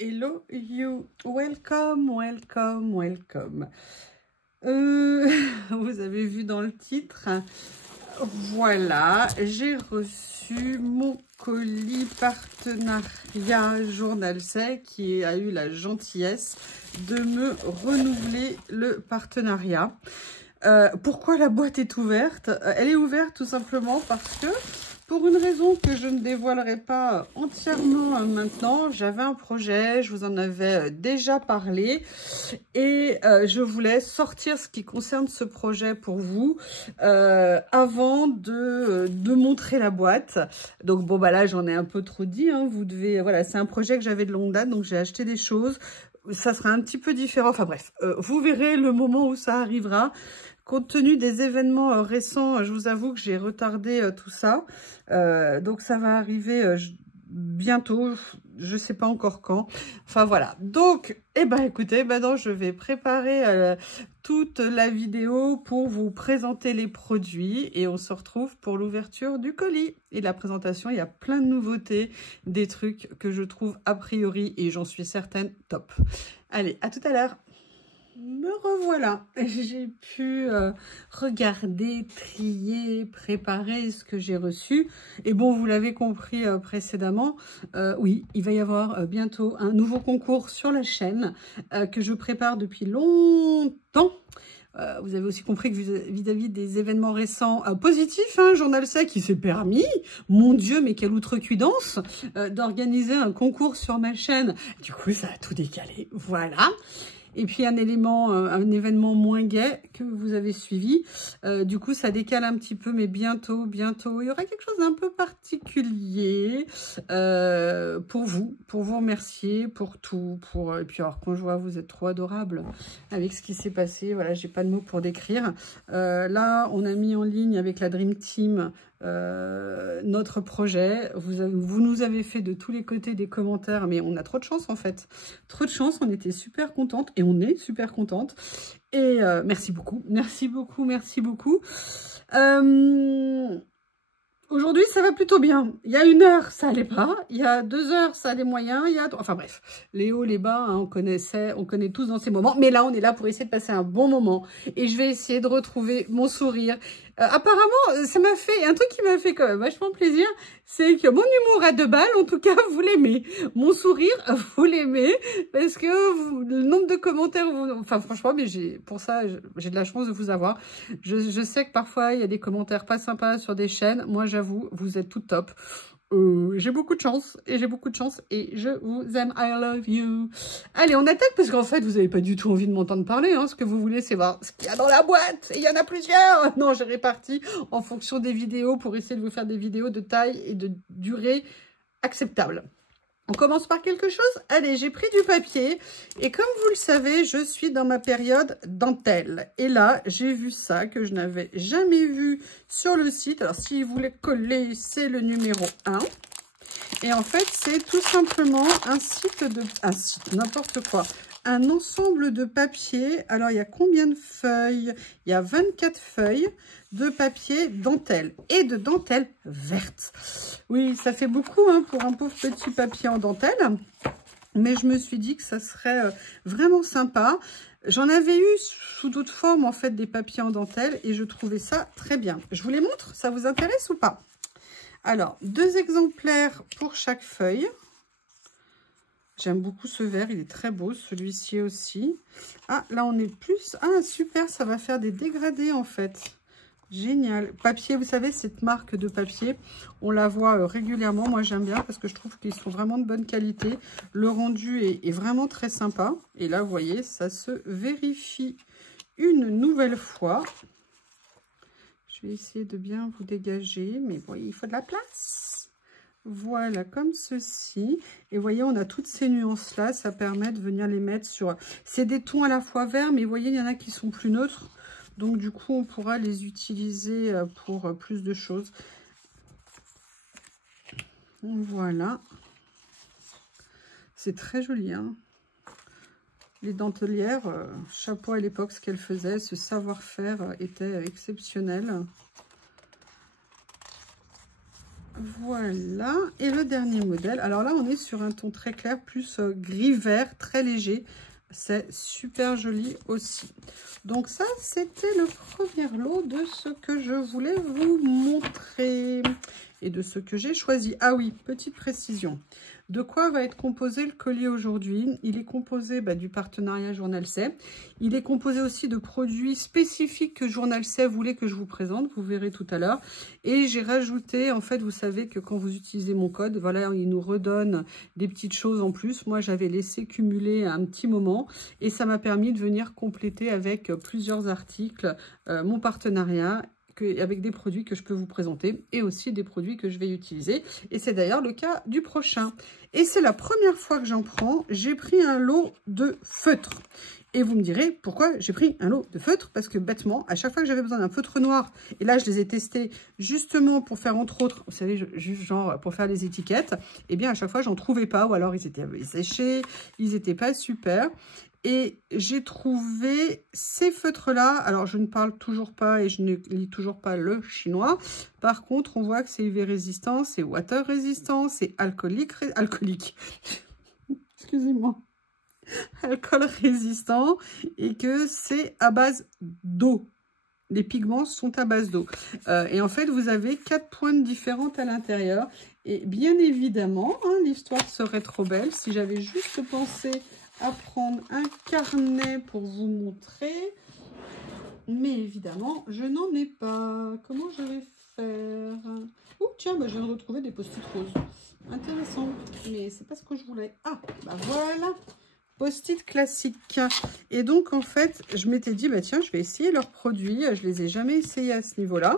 Hello you, welcome, welcome, welcome. Vous avez vu dans le titre, voilà, j'ai reçu mon colis partenariat Journal C'est qui a eu la gentillesse de me renouveler le partenariat. Pourquoi la boîte est ouverte? Elle est ouverte tout simplement parce que, pour une raison que je ne dévoilerai pas entièrement maintenant, j'avais un projet, je vous en avais déjà parlé et je voulais sortir ce qui concerne ce projet pour vous avant de montrer la boîte. Donc bon bah là j'en ai un peu trop dit, hein, vous devez, voilà, c'est un projet que j'avais de longue date, donc j'ai acheté des choses. Ça sera un petit peu différent, enfin bref, vous verrez le moment où ça arrivera. Compte tenu des événements récents, je vous avoue que j'ai retardé tout ça. Donc ça va arriver bientôt, je ne sais pas encore quand. Enfin voilà. Donc, eh ben écoutez, maintenant je vais préparer toute la vidéo pour vous présenter les produits. Et on se retrouve pour l'ouverture du colis. Et la présentation, il y a plein de nouveautés, des trucs que je trouve a priori, et j'en suis certaine, top. Allez, à tout à l'heure. Me revoilà, j'ai pu regarder, trier, préparer ce que j'ai reçu. Et bon, vous l'avez compris précédemment, oui, il va y avoir bientôt un nouveau concours sur la chaîne que je prépare depuis longtemps. Vous avez aussi compris que vis-à-vis des événements récents positifs, hein, Journal C'est qui s'est permis, mon Dieu, mais quelle outrecuidance, d'organiser un concours sur ma chaîne. Du coup, ça a tout décalé, voilà. Et puis un événement moins gai que vous avez suivi. Du coup, ça décale un petit peu, mais bientôt, il y aura quelque chose d'un peu particulier pour vous remercier pour tout. Et puis alors, quand je vois, vous êtes trop adorables avec ce qui s'est passé. Voilà, j'ai pas de mots pour décrire. Là, on a mis en ligne avec la Dream Team notre projet. Vous nous avez fait de tous les côtés des commentaires, mais on a trop de chance en fait. Trop de chance, on était super contente et on est super contente. Et merci beaucoup, merci beaucoup, merci beaucoup. Aujourd'hui, ça va plutôt bien. Il y a 1 heure, ça allait pas. Il y a 2 heures, ça allait moyen. Enfin bref, les hauts, les bas, hein, on connaît tous dans ces moments. Mais là, on est là pour essayer de passer un bon moment. Et je vais essayer de retrouver mon sourire. Apparemment, ça m'a fait un truc qui m'a fait quand même vachement plaisir. C'est que mon humour à 2 balles, en tout cas, vous l'aimez. Mon sourire, vous l'aimez. Parce que le nombre de commentaires, enfin franchement, mais pour ça, j'ai de la chance de vous avoir. Je sais que parfois, il y a des commentaires pas sympas sur des chaînes. Moi, j'avoue, vous êtes tout top. J'ai beaucoup de chance et je vous aime. I love you. Allez, on attaque parce qu'en fait, vous n'avez pas du tout envie de m'entendre parler. Hein. Ce que vous voulez, c'est voir ce qu'il y a dans la boîte. Et il y en a plusieurs. Non, j'ai réparti en fonction des vidéos pour essayer de vous faire des vidéos de taille et de durée acceptable. On commence par quelque chose. Allez, j'ai pris du papier et comme vous le savez, je suis dans ma période dentelle. Et là, j'ai vu ça que je n'avais jamais vu sur le site. Alors, si vous voulez coller, c'est le numéro 1. Et en fait, c'est tout simplement un site, n'importe quoi. Un ensemble de papier. Alors, il y a combien de feuilles? Il y a 24 feuilles de papier dentelle et de dentelle verte. Oui, ça fait beaucoup hein, pour un pauvre petit papier en dentelle. Mais je me suis dit que ça serait vraiment sympa. J'en avais eu sous d'autres formes, en fait, des papiers en dentelle et je trouvais ça très bien. Je vous les montre, ça vous intéresse ou pas? Alors, 2 exemplaires pour chaque feuille. J'aime beaucoup ce vert, il est très beau, celui-ci aussi. Ah, là, on est plus... Ah, super, ça va faire des dégradés, en fait. Génial. Papier, vous savez, cette marque de papier, on la voit régulièrement. Moi, j'aime bien parce que je trouve qu'ils sont vraiment de bonne qualité. Le rendu est vraiment très sympa. Et là, vous voyez, ça se vérifie une nouvelle fois. Je vais essayer de bien vous dégager, mais vous voyez, il faut de la place. Voilà, comme ceci. Et vous voyez, on a toutes ces nuances-là. Ça permet de venir les mettre sur... C'est des tons à la fois verts, mais vous voyez, il y en a qui sont plus neutres. Donc, du coup, on pourra les utiliser pour plus de choses. Voilà. C'est très joli, hein. Les dentelières, chapeau à l'époque, ce qu'elles faisaient. Ce savoir-faire était exceptionnel. Voilà, et le dernier modèle. Alors là, on est sur un ton très clair, plus gris-vert, très léger. C'est super joli aussi. Donc ça, c'était le premier lot de ce que je voulais vous montrer et de ce que j'ai choisi. Ah oui, petite précision. De quoi va être composé le collier aujourd'hui? Il est composé du partenariat Journal C. Il est composé aussi de produits spécifiques que Journal C voulait que je vous présente. Vous verrez tout à l'heure. Et j'ai rajouté, en fait, vous savez que quand vous utilisez mon code, voilà, il nous redonne des petites choses en plus. Moi, j'avais laissé cumuler un petit moment et ça m'a permis de venir compléter avec plusieurs articles mon partenariat avec des produits que je peux vous présenter et aussi des produits que je vais utiliser. Et c'est d'ailleurs le cas du prochain. Et c'est la première fois que j'en prends. J'ai pris un lot de feutres. Et vous me direz, pourquoi j'ai pris un lot de feutres? Parce que bêtement, à chaque fois que j'avais besoin d'un feutre noir, et là je les ai testés justement pour faire entre autres, vous savez, juste genre pour faire les étiquettes, et bien à chaque fois j'en trouvais pas, ou alors ils étaient séchés, ils n'étaient pas super. Et j'ai trouvé ces feutres-là. Alors, je ne parle toujours pas et je ne lis toujours pas le chinois. Par contre, on voit que c'est UV résistant, c'est water résistant, c'est alcoolique. Excusez-moi. Alcool résistant et que c'est à base d'eau. Les pigments sont à base d'eau. Et en fait, vous avez 4 pointes différentes à l'intérieur. Et bien évidemment, hein, l'histoire serait trop belle si j'avais juste pensé à prendre un carnet pour vous montrer. Mais évidemment, je n'en ai pas. Comment je vais faire? Oh, tiens, je viens de retrouver des post-it roses. Intéressant. Mais c'est pas ce que je voulais. Ah, voilà. Post-it classique. Et donc, en fait, je m'étais dit, tiens, je vais essayer leurs produits. Je les ai jamais essayés à ce niveau-là.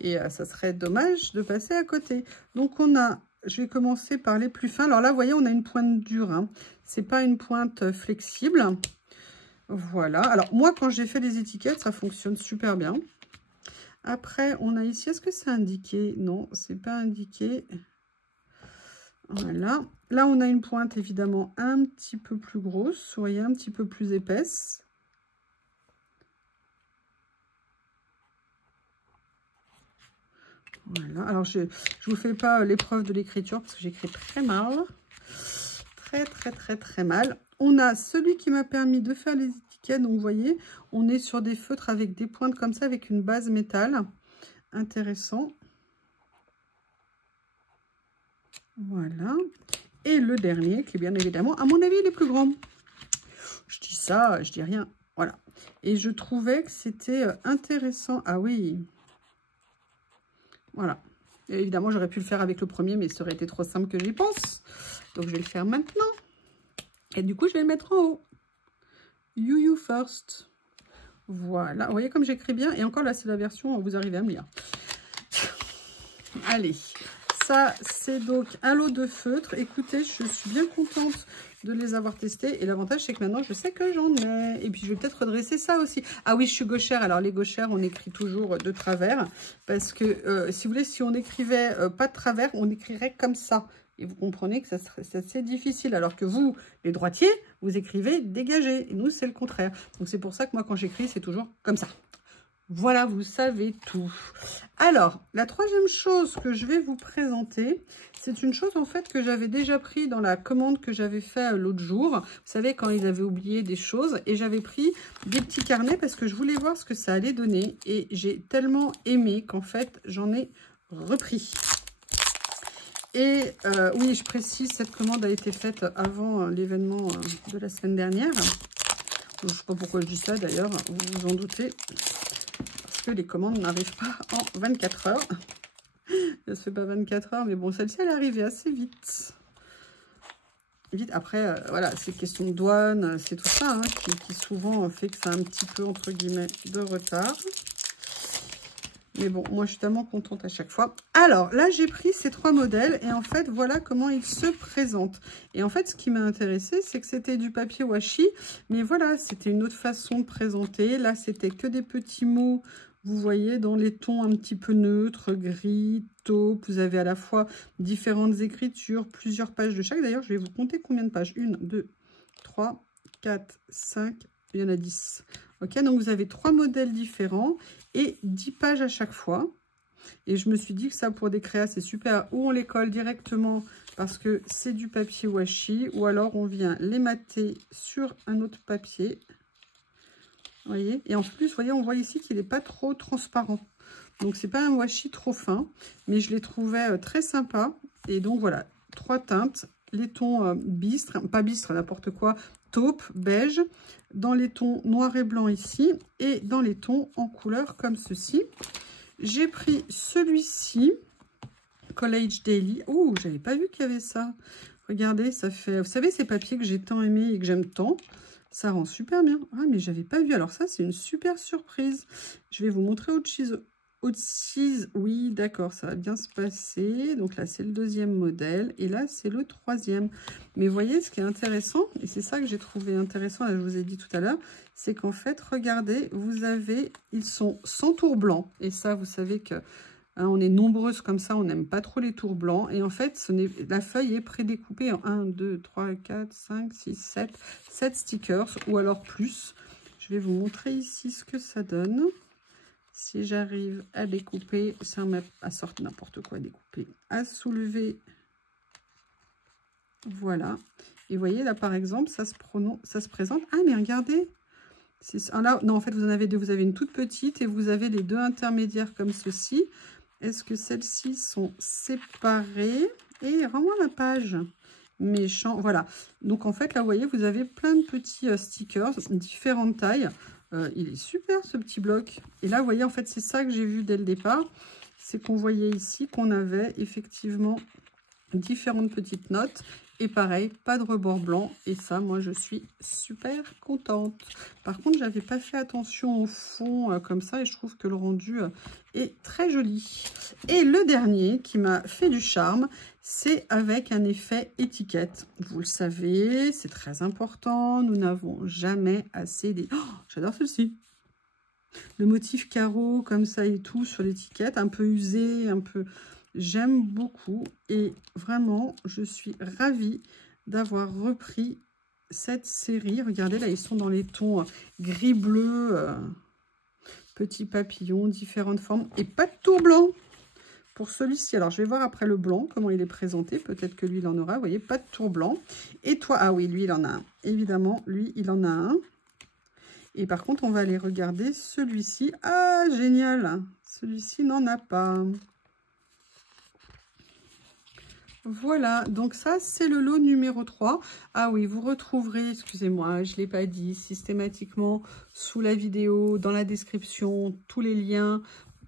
Et ça serait dommage de passer à côté. Donc, on a... Je vais commencer par les plus fins. Alors là, vous voyez, on a une pointe dure. Hein. C'est pas une pointe flexible. Voilà. Alors, moi, quand j'ai fait les étiquettes, ça fonctionne super bien. Après, on a ici... Est-ce que c'est indiqué? Non, c'est pas indiqué. Voilà. Là, on a une pointe, évidemment, un petit peu plus grosse. Vous voyez, un petit peu plus épaisse. Voilà, alors je ne vous fais pas l'épreuve de l'écriture parce que j'écris très mal. Très mal. On a celui qui m'a permis de faire les étiquettes. Donc, vous voyez, on est sur des feutres avec des pointes comme ça, avec une base métal. Intéressant. Voilà. Et le dernier, qui est bien évidemment, à mon avis, il est plus grand. Je dis ça, je dis rien. Voilà. Et je trouvais que c'était intéressant. Ah oui. Voilà. Et évidemment, j'aurais pu le faire avec le premier, mais ça aurait été trop simple que j'y pense. Donc, je vais le faire maintenant. Et du coup, je vais le mettre en haut. You first. Voilà. Vous voyez comme j'écris bien. Et encore là, c'est la version, vous arrivez à me lire. Allez. Ça, c'est donc un lot de feutres. Écoutez, je suis bien contente de les avoir testés. Et l'avantage, c'est que maintenant, je sais que j'en ai. Et puis, je vais peut-être redresser ça aussi. Ah oui, je suis gauchère. Alors, les gauchères, on écrit toujours de travers. Parce que, si vous voulez, si on écrivait pas de travers, on écrirait comme ça. Et vous comprenez que c'est assez difficile. Alors que vous, les droitiers, vous écrivez dégagé. Et nous, c'est le contraire. Donc, c'est pour ça que moi, quand j'écris, c'est toujours comme ça. Voilà, vous savez tout. Alors, la troisième chose que je vais vous présenter, c'est une chose en fait que j'avais déjà pris dans la commande que j'avais fait l'autre jour. Vous savez, quand ils avaient oublié des choses. Et j'avais pris des petits carnets parce que je voulais voir ce que ça allait donner. Et j'ai tellement aimé qu'en fait, j'en ai repris. Et oui, je précise, cette commande a été faite avant l'événement de la semaine dernière. Je ne sais pas pourquoi je dis ça d'ailleurs, vous vous en doutez. Que les commandes n'arrivent pas en 24 heures. Ça se fait pas 24 heures, mais bon, celle-ci, elle est arrivée assez vite. Après, voilà, c'est question de douane, c'est tout ça, hein, qui souvent fait que ça a un petit peu, entre guillemets, de retard. Mais bon, moi, je suis tellement contente à chaque fois. Alors, là, j'ai pris ces 3 modèles et en fait, voilà comment ils se présentent. Et en fait, ce qui m'a intéressé, c'est que c'était du papier washi. Mais voilà, c'était une autre façon de présenter. Là, c'était que des petits mots, vous voyez, dans les tons un petit peu neutres, gris, taupe. Vous avez à la fois différentes écritures, plusieurs pages de chaque. D'ailleurs, je vais vous compter combien de pages. 1, 2, 3, 4, 5, il y en a 10. Ok, donc vous avez 3 modèles différents et 10 pages à chaque fois. Et je me suis dit que ça, pour des créas, c'est super. Ou on les colle directement parce que c'est du papier washi. Ou alors, on vient les mater sur un autre papier. Vous voyez? Et en plus, vous voyez, on voit ici qu'il n'est pas trop transparent. Donc, c'est pas un washi trop fin. Mais je les trouvais très sympas. Et donc, voilà, 3 teintes. Les tons bistre, pas bistre, n'importe quoi, taupe, beige, dans les tons noir et blanc ici, et dans les tons en couleur comme ceci. J'ai pris celui-ci, College Daily. Oh, j'avais pas vu qu'il y avait ça. Regardez, ça fait, vous savez, ces papiers que j'ai tant aimés et que j'aime tant, ça rend super bien. Ah, mais j'avais pas vu. Alors ça, c'est une super surprise. Je vais vous montrer autre chose. Oui, d'accord, ça va bien se passer. Donc là, c'est le 2e modèle. Et là, c'est le 3e. Mais vous voyez, ce qui est intéressant, et c'est ça que j'ai trouvé intéressant, là, je vous ai dit tout à l'heure, c'est qu'en fait, regardez, vous avez, ils sont sans tour blanc. Et ça, vous savez que hein, on est nombreuses comme ça, on n'aime pas trop les tours blancs. Et en fait, la feuille est prédécoupée en 1, 2, 3, 4, 5, 6, 7 stickers, ou alors plus. Je vais vous montrer ici ce que ça donne. Si j'arrive à découper, à sortir n'importe quoi, découper, à soulever, voilà. Et vous voyez là par exemple, ça se présente. Ah mais regardez, ah, là, non en fait vous en avez deux, vous avez une toute petite et vous avez les deux intermédiaires comme ceci. Est-ce que celles-ci sont séparées? Et rends-moi la page. Méchant, voilà. Donc en fait là vous voyez, vous avez plein de petits stickers, différentes tailles. Il est super ce petit bloc. Et là, vous voyez, en fait, c'est ça que j'ai vu dès le départ. C'est qu'on voyait ici qu'on avait effectivement différentes petites notes. Et pareil, pas de rebord blanc. Et ça, moi, je suis super contente. Par contre, j'avais pas fait attention au fond comme ça. Et je trouve que le rendu est très joli. Et le dernier qui m'a fait du charme, c'est avec un effet étiquette. Vous le savez, c'est très important. Nous n'avons jamais assez des... Oh, j'adore celle-ci. Le motif carreau comme ça et tout sur l'étiquette, un peu usé, un peu... J'aime beaucoup et vraiment, je suis ravie d'avoir repris cette série. Regardez, là, ils sont dans les tons gris-bleu, petits papillons, différentes formes et pas de tour blanc. Pour celui-ci, alors je vais voir après le blanc, comment il est présenté. Peut-être que lui, il en aura. Vous voyez, pas de tour blanc. Et toi, ah oui, lui, il en a un. Évidemment, lui, il en a un. Et par contre, on va aller regarder celui-ci. Ah, génial! Celui-ci n'en a pas. Voilà, donc ça, c'est le lot numéro 3. Ah oui, vous retrouverez, excusez-moi, je ne l'ai pas dit, systématiquement sous la vidéo, dans la description, tous les liens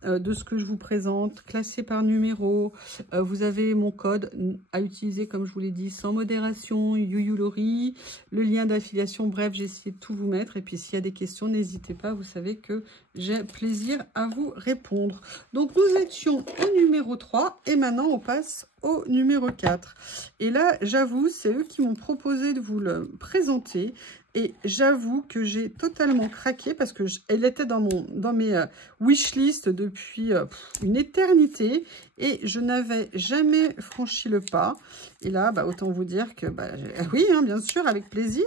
de ce que je vous présente, classé par numéro. Vous avez mon code à utiliser, comme je vous l'ai dit, sans modération, YouYouLaurie, le lien d'affiliation. Bref, j'ai essayé de tout vous mettre. Et puis, s'il y a des questions, n'hésitez pas. Vous savez que j'ai plaisir à vous répondre. Donc, nous étions au numéro 3 et maintenant, on passe au numéro 4. Et là, j'avoue, c'est eux qui m'ont proposé de vous le présenter. Et j'avoue que j'ai totalement craqué parce que elle était dans mes wishlist depuis une éternité et je n'avais jamais franchi le pas. Et là, bah, autant vous dire que oui, hein, bien sûr, avec plaisir.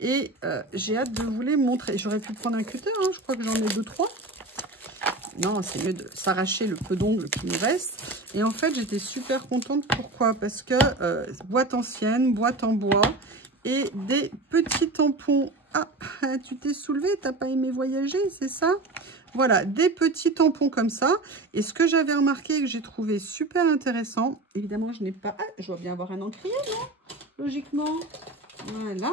Et j'ai hâte de vous les montrer. J'aurais pu prendre un cutter, hein, je crois que j'en ai 2-3. Non, c'est mieux de s'arracher le peu d'ongles qui nous reste. Et en fait, j'étais super contente. Pourquoi? Parce que boîte ancienne, boîte en bois et des petits tampons. Ah, tu t'es soulevé, t'as pas aimé voyager, c'est ça? Voilà, des petits tampons comme ça. Et ce que j'avais remarqué et que j'ai trouvé super intéressant, évidemment, je n'ai pas... Ah, je dois bien avoir un encrier, non? Logiquement. Voilà.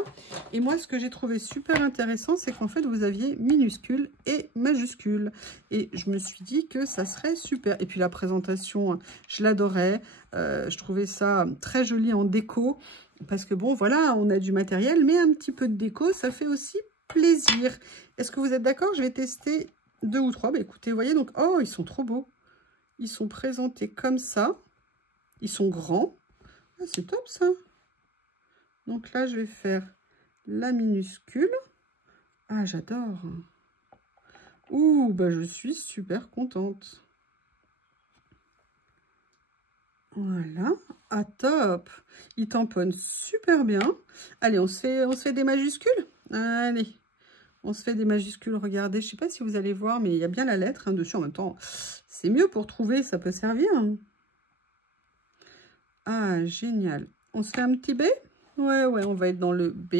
Et moi, ce que j'ai trouvé super intéressant, c'est qu'en fait, vous aviez minuscule et majuscule. Et je me suis dit que ça serait super. Et puis, la présentation, je l'adorais. Je trouvais ça très joli en déco. Parce que bon, voilà, on a du matériel, mais un petit peu de déco, ça fait aussi plaisir. Est-ce que vous êtes d'accord? Je vais tester 2 ou 3. Bah, écoutez, vous voyez, donc, oh, ils sont trop beaux. Ils sont présentés comme ça. Ils sont grands. Ah, c'est top, ça. Donc là, je vais faire la minuscule. Ah, j'adore. Ouh, bah, je suis super contente. Voilà. Ah, top. Il tamponne super bien. Allez, on se fait des majuscules. Allez, On se fait des majuscules, regardez. Je ne sais pas si vous allez voir, mais il y a bien la lettre dessus. En même temps, c'est mieux pour trouver, ça peut servir. Ah, génial. On se fait un petit B? Ouais, on va être dans le B.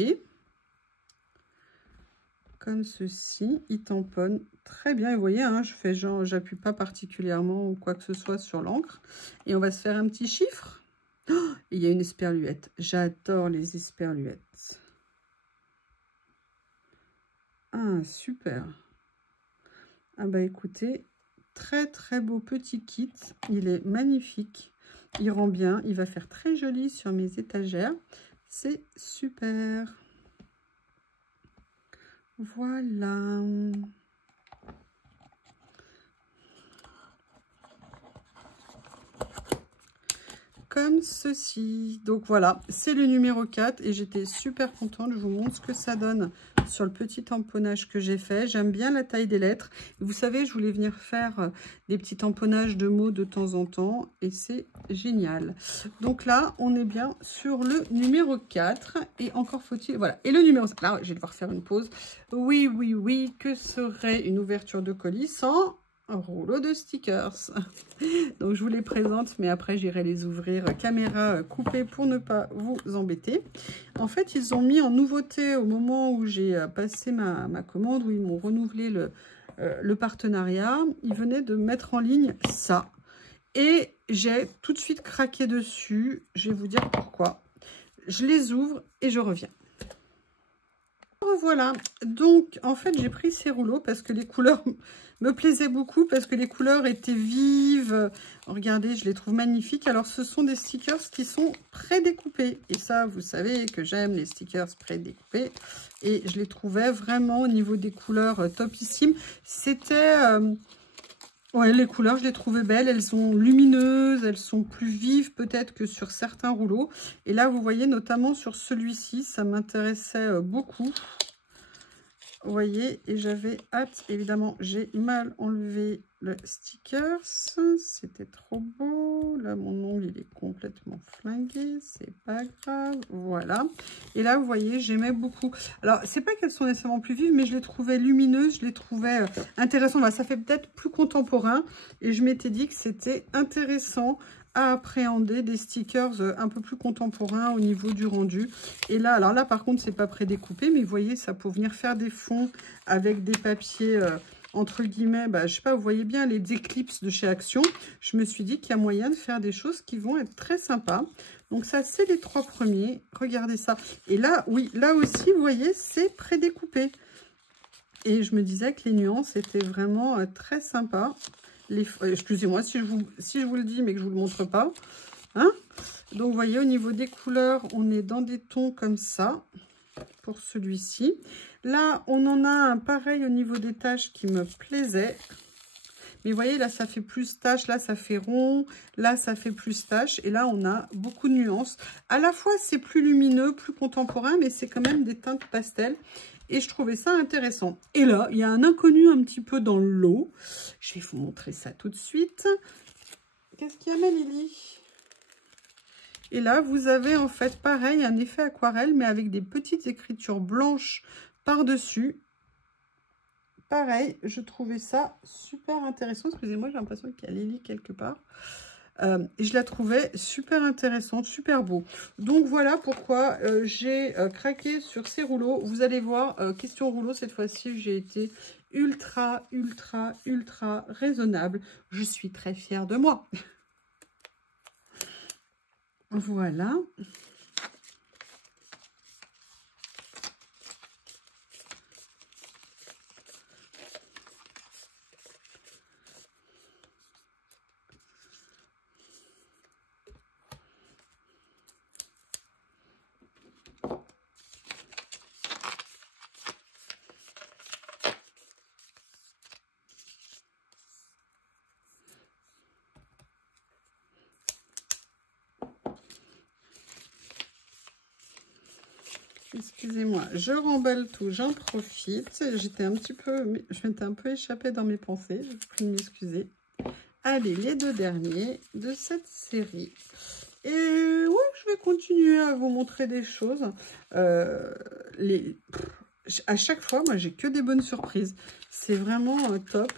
Comme ceci, il tamponne très bien. Et vous voyez, je fais genre, j'appuie pas particulièrement ou quoi que ce soit sur l'encre. Et on va se faire un petit chiffre. Oh, il y a une esperluette. J'adore les esperluettes. Ah, super. Ah bah écoutez, très beau petit kit. Il est magnifique. Il rend bien. Il va faire très joli sur mes étagères. C'est super. Voilà. Comme ceci. Donc voilà, c'est le numéro 4 et j'étais super contente. Je vous montre ce que ça donne sur le petit tamponnage que j'ai fait. J'aime bien la taille des lettres. Vous savez, je voulais venir faire des petits tamponnages de mots de temps en temps et c'est génial. Donc là, on est bien sur le numéro 4 et encore faut-il... Voilà, et le numéro 5. Là, je vais devoir faire une pause. Oui, que serait une ouverture de colis sans... un rouleau de stickers. Donc je vous les présente, mais après j'irai les ouvrir caméra coupée pour ne pas vous embêter. En fait, ils ont mis en nouveauté au moment où j'ai passé ma commande, où ils m'ont renouvelé le partenariat. Ils venaient de mettre en ligne ça. Et j'ai tout de suite craqué dessus. Je vais vous dire pourquoi. Je les ouvre et je reviens. Voilà, donc en fait j'ai pris ces rouleaux parce que les couleurs me plaisaient beaucoup, parce que les couleurs étaient vives. Regardez, je les trouve magnifiques. Alors ce sont des stickers qui sont pré-découpés et ça vous savez que j'aime les stickers pré-découpés et je les trouvais vraiment au niveau des couleurs topissimes. C'était ouais, les couleurs je les trouvais belles, elles sont lumineuses, elles sont plus vives peut-être que sur certains rouleaux. Et là vous voyez notamment sur celui-ci, ça m'intéressait beaucoup. Vous voyez, et j'avais hâte, évidemment, j'ai mal enlevé le sticker, c'était trop beau. Là, mon ongle, il est complètement flingué, c'est pas grave, voilà. Et là, vous voyez, j'aimais beaucoup. Alors, c'est pas qu'elles sont nécessairement plus vives, mais je les trouvais lumineuses, je les trouvais intéressantes. Voilà, ça fait peut-être plus contemporain, et je m'étais dit que c'était intéressant à appréhender des stickers un peu plus contemporains au niveau du rendu. Et là, alors là par contre c'est pas prédécoupé, mais vous voyez ça pour venir faire des fonds avec des papiers entre guillemets, je sais pas, vous voyez bien les éclipses de chez Action. Je me suis dit qu'il y a moyen de faire des choses qui vont être très sympas. Donc ça c'est les 3 premiers, regardez ça. Et là oui, là aussi vous voyez c'est prédécoupé. Et je me disais que les nuances étaient vraiment très sympas. Excusez-moi si je vous le dis mais que je vous le montre pas, hein. Donc vous voyez au niveau des couleurs on est dans des tons comme ça pour celui-ci. Là on en a un pareil au niveau des taches qui me plaisait, mais vous voyez là ça fait plus tache, là ça fait rond, là ça fait plus tache et là on a beaucoup de nuances. À la fois c'est plus lumineux, plus contemporain, mais c'est quand même des teintes pastel. Et je trouvais ça intéressant. Et là, il y a un inconnu un petit peu dans le lot. Je vais vous montrer ça tout de suite. Qu'est-ce qu'il y a, Malélie? Et là, vous avez en fait, pareil, un effet aquarelle, mais avec des petites écritures blanches par-dessus. Pareil, je trouvais ça super intéressant. Excusez-moi, j'ai l'impression qu'il y a Lily quelque part. Et je la trouvais super intéressante, super beau. Donc voilà pourquoi j'ai craqué sur ces rouleaux. Vous allez voir, question rouleau, cette fois-ci, j'ai été ultra raisonnable. Je suis très fière de moi. Voilà. Excusez-moi, je remballe tout, j'en profite. Je m'étais un peu échappée dans mes pensées, je vous prie de m'excuser. Allez, les 2 derniers de cette série. Et ouais, je vais continuer à vous montrer des choses. à chaque fois, moi, j'ai que des bonnes surprises. C'est vraiment top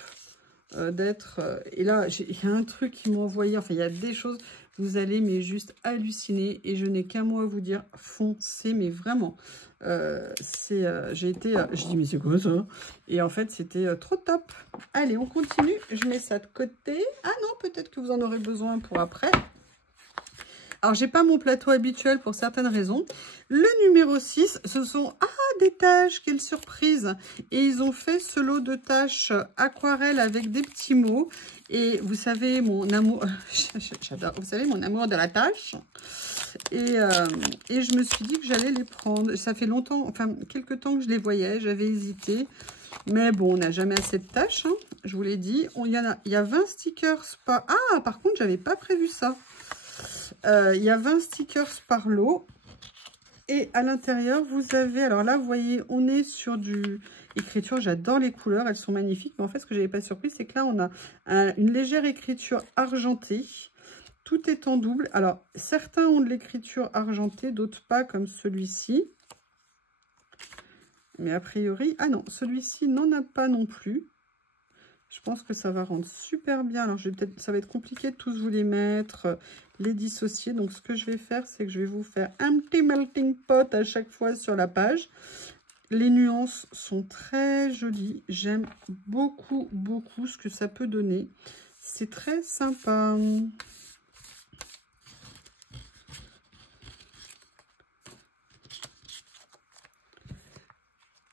d'être... et là, il y a un truc qui m'a envoyé, enfin, il y a des choses, vous allez mais juste halluciner. Et je n'ai qu'un mot à vous dire, foncez, mais vraiment. J'ai été... je dis, mais c'est quoi ça? Et en fait, c'était trop top. Allez, on continue. Je mets ça de côté. Ah non, peut-être que vous en aurez besoin pour après. Alors, j'ai pas mon plateau habituel pour certaines raisons. Le numéro 6, ce sont des tâches, quelle surprise. Et ils ont fait ce lot de tâches aquarelles avec des petits mots. Et vous savez, mon amour, j'adore, vous savez, mon amour de la tâche. Et je me suis dit que j'allais les prendre. Ça fait longtemps, enfin, quelques temps que je les voyais, j'avais hésité. Mais bon, on n'a jamais assez de tâches, hein, je vous l'ai dit. Il y a 20 stickers par... Ah, par contre, j'avais pas prévu ça. Il y a 20 stickers par lot. Et à l'intérieur, vous avez... Alors là, vous voyez, on est sur du écriture. J'adore les couleurs, elles sont magnifiques. Mais en fait, ce que je n'avais pas surpris, c'est que là, on a une légère écriture argentée. Tout est en double. Alors, certains ont de l'écriture argentée, d'autres pas, comme celui-ci. Mais a priori... Ah non, celui-ci n'en a pas non plus. Je pense que ça va rendre super bien. Alors, ça va être compliqué de tous vous les mettre, les dissocier. Donc, ce que je vais faire, c'est que je vais vous faire un petit melting pot à chaque fois sur la page. Les nuances sont très jolies. J'aime beaucoup, beaucoup ce que ça peut donner. C'est très sympa.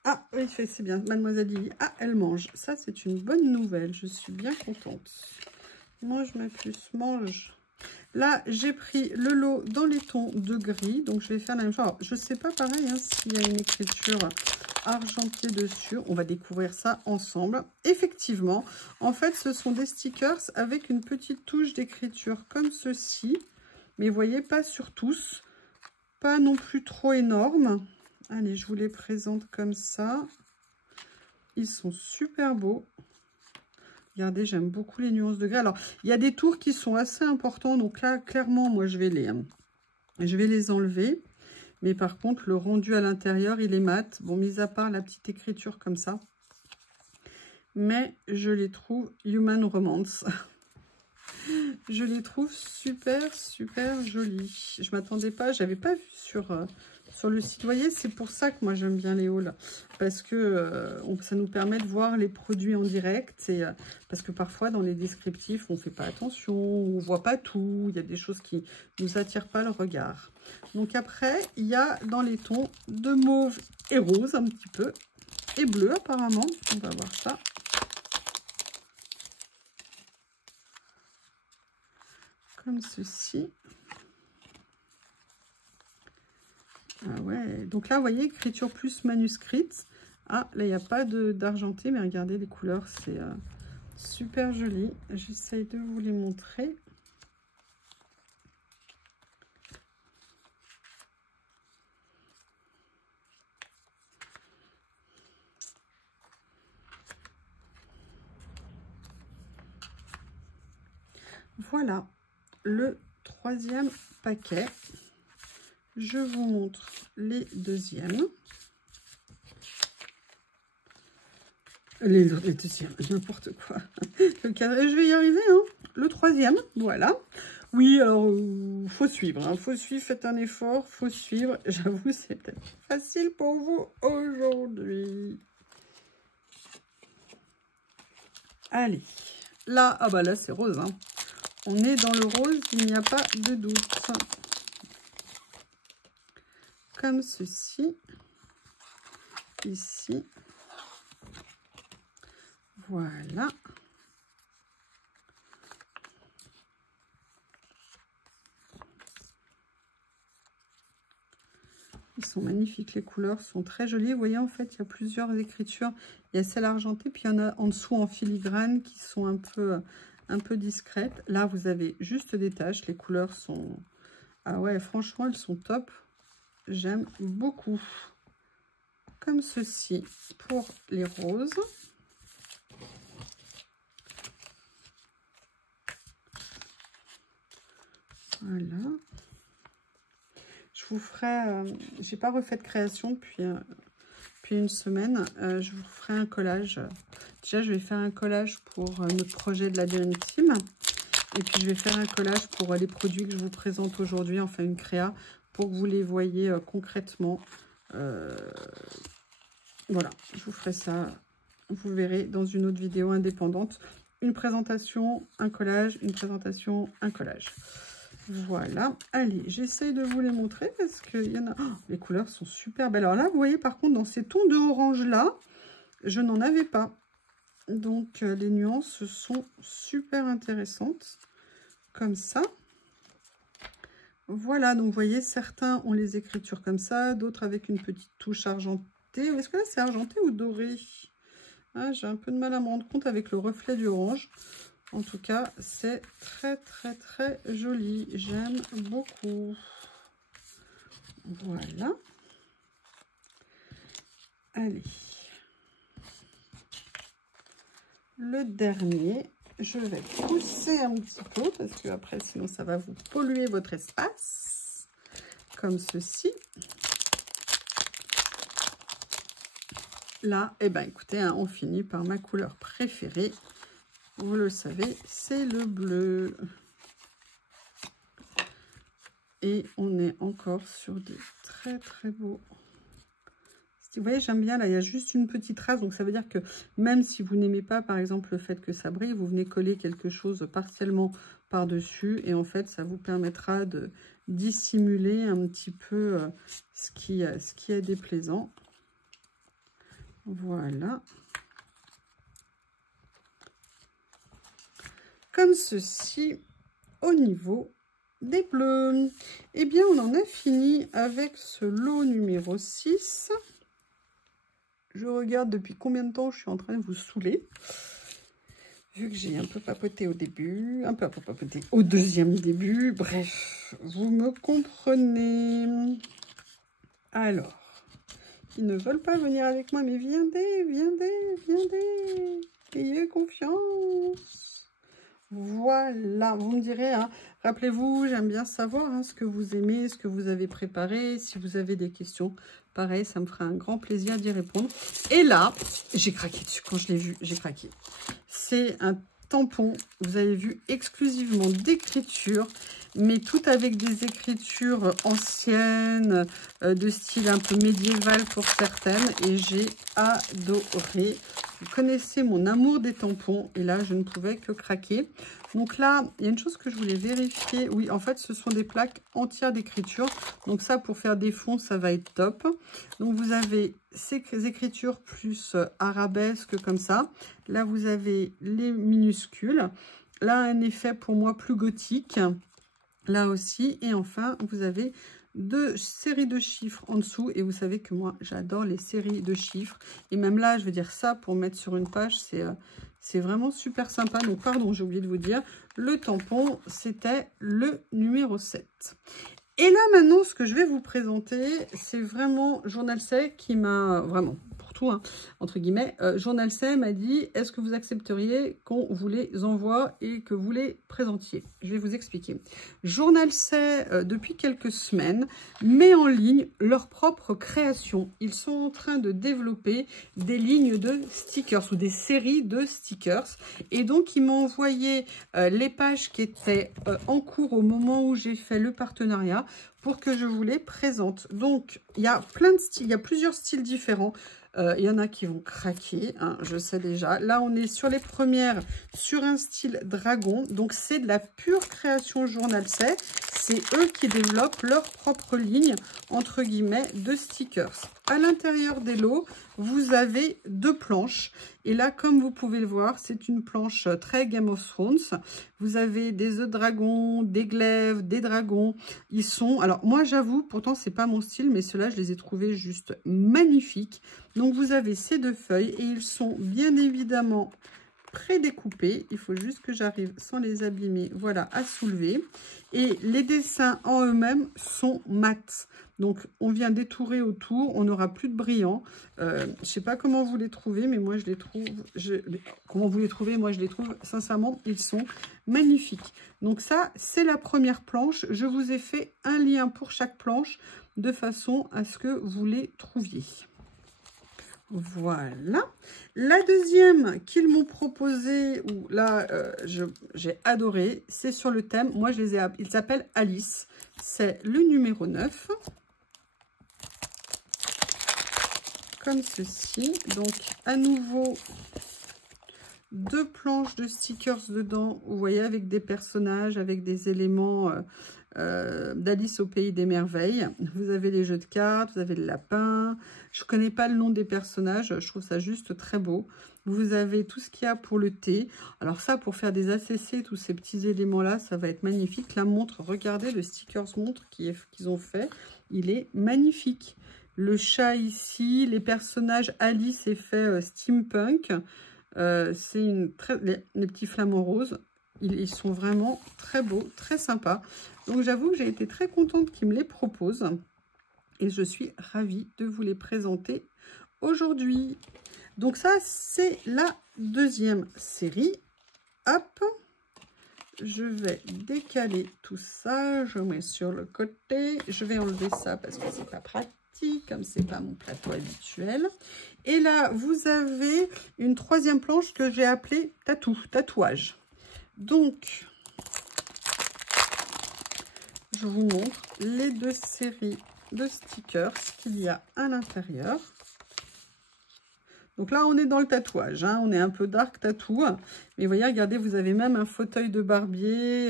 Ah, oui, c'est bien. Mademoiselle Lily. Ah, elle mange. Ça, c'est une bonne nouvelle. Je suis bien contente. Mange, ma puce, mange. Là, j'ai pris le lot dans les tons de gris. Donc, je vais faire la même chose. Alors, je ne sais pas, pareil, hein, s'il y a une écriture argentée dessus. On va découvrir ça ensemble. Effectivement, en fait, ce sont des stickers avec une petite touche d'écriture comme ceci. Mais vous voyez, pas sur tous. Pas non plus trop énorme. Allez, je vous les présente comme ça. Ils sont super beaux. Regardez, j'aime beaucoup les nuances de gris. Alors, il y a des tours qui sont assez importants. Donc là, clairement, moi, je vais les enlever. Mais par contre, le rendu à l'intérieur, il est mat. Bon, mis à part la petite écriture comme ça. Mais je les trouve Human Romance. Je les trouve super, super jolis. Je m'attendais pas, j'avais pas vu sur le site. Vous voyez, c'est pour ça que moi j'aime bien les hauls. Parce que ça nous permet de voir les produits en direct. Et, parce que parfois dans les descriptifs, on ne fait pas attention, on ne voit pas tout. Il y a des choses qui ne nous attirent pas le regard. Donc après, il y a dans les tons de mauve et rose un petit peu. Et bleu apparemment. On va voir ça. Comme ceci. Ah ouais, donc là, vous voyez, écriture plus manuscrite. Ah, là, il n'y a pas d'argenté, mais regardez les couleurs, c'est super joli. J'essaye de vous les montrer. Voilà, le troisième paquet. Je vous montre les deuxièmes. Les deuxièmes, n'importe quoi. Le cadre, je vais y arriver, hein. Le troisième, voilà. Oui, alors, faut suivre, hein. Faut suivre, faites un effort, faut suivre. J'avoue, c'est peut-être facile pour vous aujourd'hui. Allez, là, ah bah là, c'est rose, hein. On est dans le rose, il n'y a pas de doute. Comme ceci. Ici. Voilà. Ils sont magnifiques, les couleurs sont très jolies. Vous voyez, en fait, il y a plusieurs écritures. Il y a celle argentée, puis il y en a en dessous en filigrane qui sont un peu discrètes. Là, vous avez juste des taches. Les couleurs sont... Ah ouais, franchement, elles sont top. J'aime beaucoup. Comme ceci pour les roses. Voilà. Je vous ferai... j'ai pas refait de création depuis depuis une semaine. Je vous ferai un collage. Déjà, je vais faire un collage pour notre projet de la Dream Team. Et puis, je vais faire un collage pour les produits que je vous présente aujourd'hui, enfin une créa, pour que vous les voyez concrètement. Voilà, je vous ferai ça. Vous verrez dans une autre vidéo indépendante. Une présentation, un collage, une présentation, un collage. Voilà. Allez, j'essaye de vous les montrer parce qu'il y en a... Oh, les couleurs sont super belles. Alors là, vous voyez, par contre, dans ces tons de orange-là, je n'en avais pas. Donc, les nuances sont super intéressantes. Comme ça. Voilà, donc vous voyez, certains ont les écritures comme ça, d'autres avec une petite touche argentée. Est-ce que là, c'est argenté ou doré? Ah, j'ai un peu de mal à me rendre compte avec le reflet du orange. En tout cas, c'est très, très, très joli. J'aime beaucoup. Voilà. Allez. Le dernier, je vais pousser un petit peu parce que après, sinon, ça va vous polluer votre espace. Comme ceci. Là, eh ben, écoutez, hein, on finit par ma couleur préférée. Vous le savez, c'est le bleu. Et on est encore sur des très, très beaux. Vous voyez, j'aime bien, là, il y a juste une petite trace. Donc, ça veut dire que même si vous n'aimez pas, par exemple, le fait que ça brille, vous venez coller quelque chose partiellement par-dessus. Et en fait, ça vous permettra de dissimuler un petit peu ce qui est déplaisant. Voilà. Comme ceci, au niveau des bleus. Eh bien, on en a fini avec ce lot numéro 6. Je regarde depuis combien de temps je suis en train de vous saouler. Vu que j'ai un peu papoté au début, un peu papoté au deuxième début. Bref, vous me comprenez. Alors, ils ne veulent pas venir avec moi, mais viendez, viendez, viendez. Ayez confiance. Voilà, vous me direz, hein, rappelez-vous, j'aime bien savoir hein, ce que vous aimez, ce que vous avez préparé. Si vous avez des questions, pareil, ça me fera un grand plaisir d'y répondre. Et là, j'ai craqué dessus quand je l'ai vu, j'ai craqué. C'est un tampon, vous avez vu, exclusivement d'écriture, mais tout avec des écritures anciennes, de style un peu médiéval pour certaines, et j'ai adoré. Vous connaissez mon amour des tampons, et là, je ne pouvais que craquer. Donc là, il y a une chose que je voulais vérifier. Oui, en fait, ce sont des plaques entières d'écriture. Donc ça, pour faire des fonds, ça va être top. Donc vous avez ces écritures plus arabesques comme ça. Là, vous avez les minuscules. Là, un effet pour moi plus gothique. Là aussi. Et enfin, vous avez deux séries de chiffres en dessous. Et vous savez que moi, j'adore les séries de chiffres. Et même là, je veux dire ça pour mettre sur une page, c'est vraiment super sympa. Donc, pardon, j'ai oublié de vous dire, le tampon, c'était le numéro 7. Et là, maintenant, ce que je vais vous présenter, c'est vraiment Journal C qui m'a vraiment... tout, hein, entre guillemets, Journal C m'a dit, est-ce que vous accepteriez qu'on vous les envoie et que vous les présentiez? Je vais vous expliquer. Journal C, depuis quelques semaines, met en ligne leur propre création. Ils sont en train de développer des lignes de stickers ou des séries de stickers. Et donc, ils m'ont envoyé les pages qui étaient en cours au moment où j'ai fait le partenariat pour que je vous les présente. Donc, il y a plein de styles, il y a plusieurs styles différents. Il y en a qui vont craquer, hein, je sais déjà. Là, on est sur les premières, sur un style dragon. Donc, c'est de la pure création Journal C. C'est eux qui développent leur propre ligne, entre guillemets, de stickers. À l'intérieur des lots, vous avez deux planches. Et là, comme vous pouvez le voir, c'est une planche très Game of Thrones. Vous avez des œufs de dragon, des glaives, des dragons. Ils sont... Alors, moi, j'avoue, pourtant, c'est pas mon style, mais ceux-là, je les ai trouvés juste magnifiques. Donc, vous avez ces deux feuilles et ils sont bien évidemment prédécoupés. Il faut juste que j'arrive, sans les abîmer, voilà, à soulever. Et les dessins en eux-mêmes sont mat. Donc, on vient détourer autour, on n'aura plus de brillant. Je ne sais pas comment vous les trouvez, mais moi, je les trouve... Comment vous les trouvez? Moi, je les trouve, sincèrement, ils sont magnifiques. Donc, ça, c'est la première planche. Je vous ai fait un lien pour chaque planche, de façon à ce que vous les trouviez. Voilà. La deuxième qu'ils m'ont proposé, ou là, j'ai adoré, c'est sur le thème. Moi, il s'appelle Alice. C'est le numéro 9. Comme ceci. Donc, à nouveau, 2 planches de stickers dedans. Vous voyez, avec des personnages, avec des éléments d'Alice au Pays des Merveilles. Vous avez les jeux de cartes, vous avez le lapin. Je ne connais pas le nom des personnages, je trouve ça juste très beau. Vous avez tout ce qu'il y a pour le thé. Alors ça, pour faire des ACC, tous ces petits éléments-là, ça va être magnifique. La montre, regardez le stickers montre qu'ils ont fait. Il est magnifique. Le chat ici, les personnages Alice est fait steampunk. C'est les petits flamants roses. Ils sont vraiment très beaux, très sympas. Donc j'avoue que j'ai été très contente qu'ils me les proposent. Et je suis ravie de vous les présenter aujourd'hui. Donc ça, c'est la deuxième série. Hop, je vais décaler tout ça. Je mets sur le côté. Je vais enlever ça parce que c'est pas pratique, comme c'est pas mon plateau habituel. Et là, vous avez une troisième planche que j'ai appelée tatouage. Donc, je vous montre les 2 séries de stickers qu'il y a à l'intérieur. Donc là, on est dans le tatouage, hein. On est un peu dark tattoo. Mais vous voyez, regardez, vous avez même un fauteuil de barbier,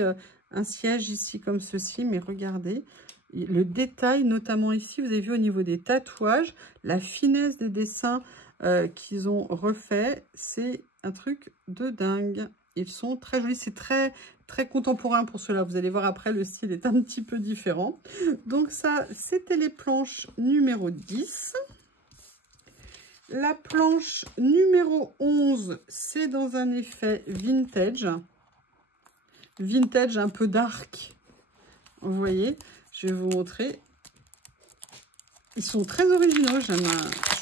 un siège ici comme ceci. Mais regardez, le détail, notamment ici, vous avez vu au niveau des tatouages, la finesse des dessins qu'ils ont refait, c'est un truc de dingue. Ils sont très jolis, c'est très contemporain pour cela. Vous allez voir après, le style est un petit peu différent. Donc ça, c'était les planches numéro 10. La planche numéro 11, c'est dans un effet vintage. Vintage un peu dark. Vous voyez, je vais vous montrer. Ils sont très originaux, je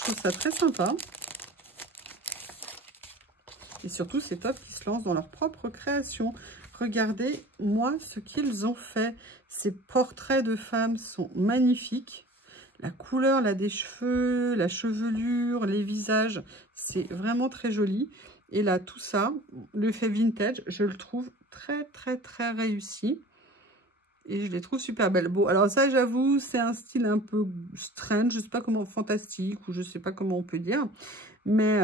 trouve ça très sympa. Et surtout, c'est top qu'ils se lancent dans leur propre création. Regardez, moi, ce qu'ils ont fait. Ces portraits de femmes sont magnifiques. La couleur là, des cheveux, la chevelure, les visages, c'est vraiment très joli. Et là, tout ça, le fait vintage, je le trouve très réussi. Et je les trouve super belles. Bon, alors ça, j'avoue, c'est un style un peu strange. Je ne sais pas comment, fantastique, ou je ne sais pas comment on peut dire. Mais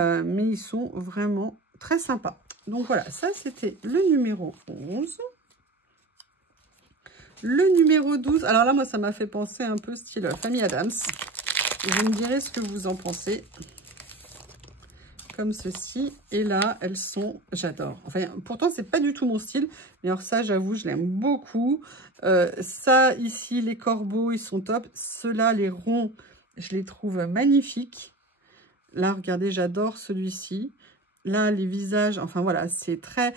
ils sont vraiment très sympas. Donc voilà, ça, c'était le numéro 11. Le numéro 12, alors là, moi, ça m'a fait penser un peu style Famille Adams. Vous me direz ce que vous en pensez. Comme ceci. Et là, elles sont... J'adore. Enfin, pourtant, c'est pas du tout mon style. Mais alors ça, j'avoue, je l'aime beaucoup. Ça, ici, les corbeaux, ils sont top. Ceux-là, les ronds, je les trouve magnifiques. Là, regardez, j'adore celui-ci. Là, les visages, enfin voilà, c'est très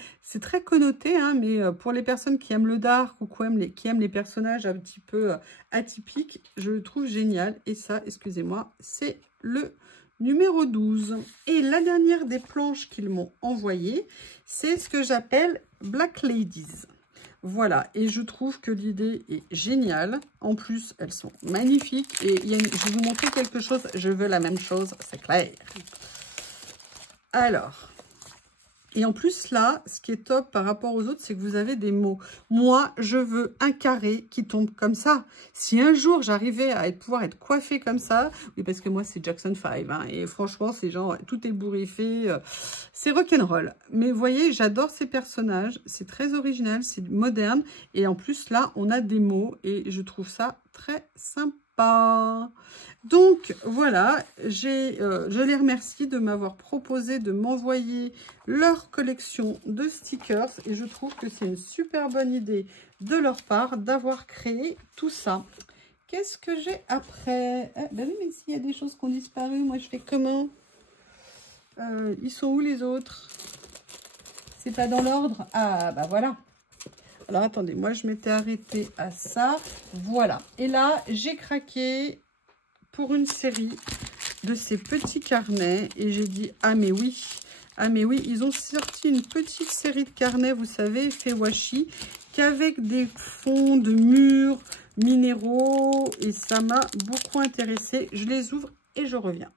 connoté, hein, mais pour les personnes qui aiment le dark ou qui aiment les personnages un petit peu atypiques, je le trouve génial. Et ça, excusez-moi, c'est le numéro 12. Et la dernière des planches qu'ils m'ont envoyée, c'est ce que j'appelle Black Ladies. Voilà, et je trouve que l'idée est géniale. En plus, elles sont magnifiques. Et je vais vous montrer quelque chose, je veux la même chose, c'est clair. Alors, et en plus là, ce qui est top par rapport aux autres, c'est que vous avez des mots. Moi, je veux un carré qui tombe comme ça. Si un jour j'arrivais à pouvoir être coiffée comme ça, oui, parce que moi c'est Jackson 5, hein, et franchement c'est genre, tout est bourriffé, c'est rock'n'roll. Mais vous voyez, j'adore ces personnages, c'est très original, c'est moderne, et en plus là, on a des mots, et je trouve ça très sympa. Donc voilà, je les remercie de m'avoir proposé de m'envoyer leur collection de stickers et je trouve que c'est une super bonne idée de leur part d'avoir créé tout ça. Qu'est-ce que j'ai après? Ben oui, mais s'il y a des choses qui ont disparu, moi je fais comment? Ils sont où les autres? C'est pas dans l'ordre? Ah bah voilà. Alors attendez, moi je m'étais arrêtée à ça. Voilà. Et là, j'ai craqué pour une série de ces petits carnets et j'ai dit ah mais oui, ils ont sorti une petite série de carnets, vous savez, fait washi, qu'avec des fonds de murs minéraux et ça m'a beaucoup intéressé. Je les ouvre et je reviens.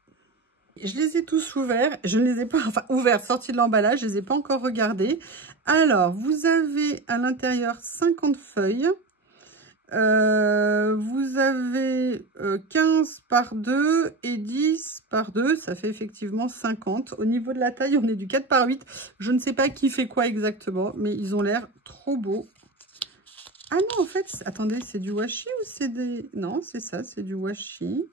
Je les ai tous ouverts, je ne les ai pas, enfin ouverts, sortis de l'emballage, je ne les ai pas encore regardés. Alors, vous avez à l'intérieur 50 feuilles. Vous avez 15 par 2 et 10 par 2, ça fait effectivement 50. Au niveau de la taille, on est du 4 par 8. Je ne sais pas qui fait quoi exactement, mais ils ont l'air trop beaux. Ah non, en fait, attendez, c'est du washi ou c'est des... Non, c'est ça, c'est du washi.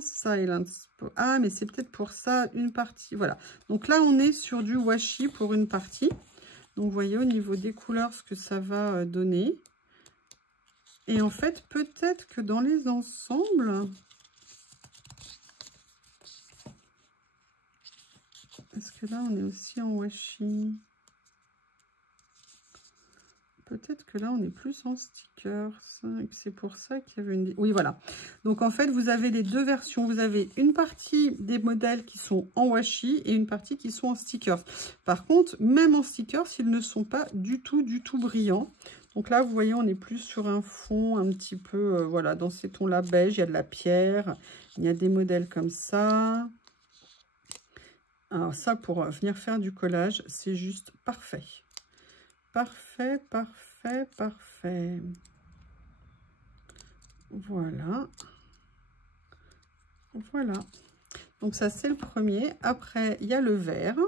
Silence. Ah, mais c'est peut-être pour ça une partie. Voilà. Donc là, on est sur du washi pour une partie. Donc, vous voyez au niveau des couleurs ce que ça va donner. Et en fait, peut-être que dans les ensembles... Est-ce que là, on est aussi en washi? Peut-être que là, on est plus en stickers. C'est pour ça qu'il y avait une... Oui, voilà. Donc, en fait, vous avez les deux versions. Vous avez une partie des modèles qui sont en washi et une partie qui sont en stickers. Par contre, même en stickers, ils ne sont pas du tout brillants. Donc là, vous voyez, on est plus sur un fond un petit peu, voilà, dans ces tons-là beige. Il y a de la pierre. Il y a des modèles comme ça. Alors ça, pour venir faire du collage, c'est juste parfait. Parfait, parfait, parfait. Voilà. Voilà. Donc ça, c'est le premier. Après, il y a le vert.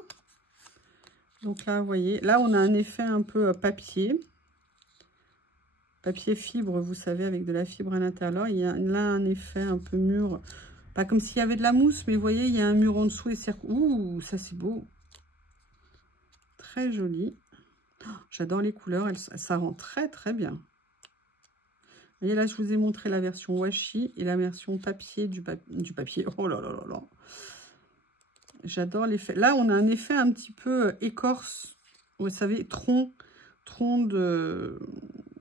Donc là, vous voyez, là, on a un effet un peu papier. Papier fibre, vous savez, avec de la fibre à l'intérieur. Il y a là un effet un peu mûr. Pas comme s'il y avait de la mousse, mais vous voyez, il y a un mur en dessous et c'est... Ouh, ça, c'est beau. Très joli. J'adore les couleurs, ça rend très bien. Vous voyez là, je vous ai montré la version washi et la version papier du papier. Oh là là là là. J'adore l'effet. Là, on a un effet un petit peu écorce. Vous savez, tronc de...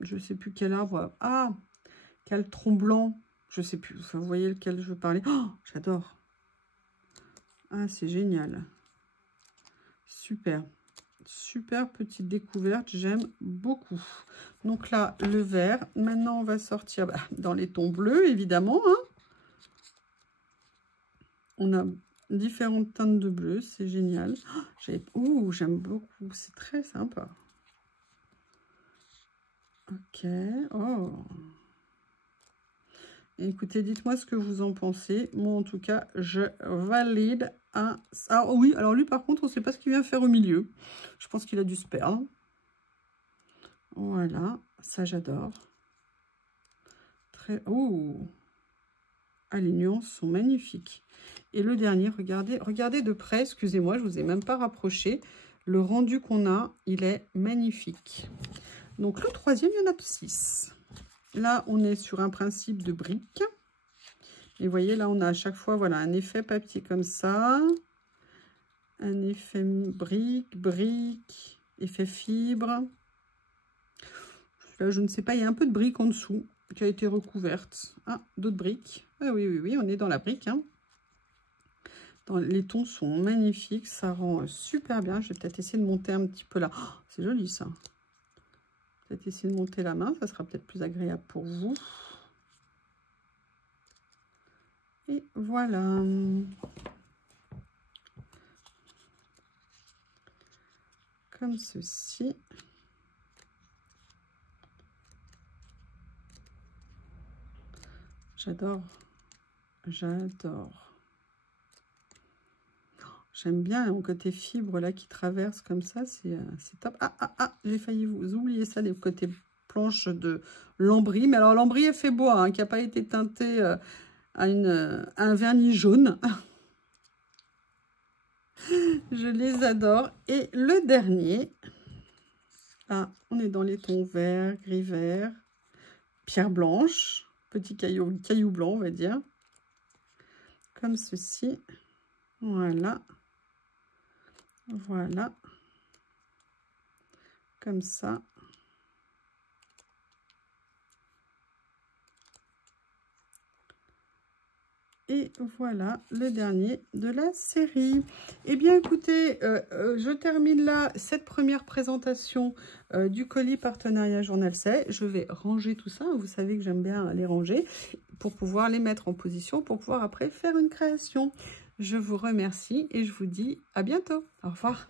Je sais plus quel arbre. Ah, quel tronc blanc. Je sais plus. Enfin, vous voyez lequel je veux parler. Oh, j'adore. Ah, c'est génial. Super. Super petite découverte, j'aime beaucoup. Donc là, le vert. Maintenant, on va sortir dans les tons bleus, évidemment. Hein. On a différentes teintes de bleu, c'est génial. Oh, j'aime beaucoup, c'est très sympa. Ok, oh. Écoutez, dites-moi ce que vous en pensez. Moi, en tout cas, je valide un... Ah oui, alors lui, par contre, on ne sait pas ce qu'il vient faire au milieu. Je pense qu'il a dû se perdre. Voilà, ça, j'adore. Très... Oh, ah, les nuances sont magnifiques. Et le dernier, regardez de près, excusez-moi, je ne vous ai même pas rapproché. Le rendu qu'on a, il est magnifique. Donc, le troisième, il y en a 6. Là, on est sur un principe de brique. Et vous voyez, là, on a à chaque fois, voilà, un effet papier comme ça. Un effet brique, effet fibre. Là, je ne sais pas, il y a un peu de brique en dessous qui a été recouverte. Ah, d'autres briques. Ah oui, on est dans la brique. Hein. Les tons sont magnifiques, ça rend super bien. Je vais peut-être essayer de monter un petit peu là. Oh, c'est joli, ça. Peut-être essayer de monter la main, ça sera peut-être plus agréable pour vous. Et voilà. Comme ceci. J'adore. J'adore. J'aime bien mon côté fibre là qui traverse comme ça, c'est top. Ah, j'ai failli vous oublier ça, les côtés planches de lambris. Mais alors lambris effet bois, hein, qui n'a pas été teinté à un vernis jaune. Je les adore. Et le dernier, là, on est dans les tons vert, gris vert, pierre blanche, petit caillou blanc, on va dire. Comme ceci. Voilà. Voilà. Comme ça. Et voilà le dernier de la série. Eh bien, écoutez, je termine là cette première présentation du colis partenariat Journal C'est. Je vais ranger tout ça. Vous savez que j'aime bien les ranger pour pouvoir les mettre en position, pour pouvoir après faire une création. Je vous remercie et je vous dis à bientôt. Au revoir.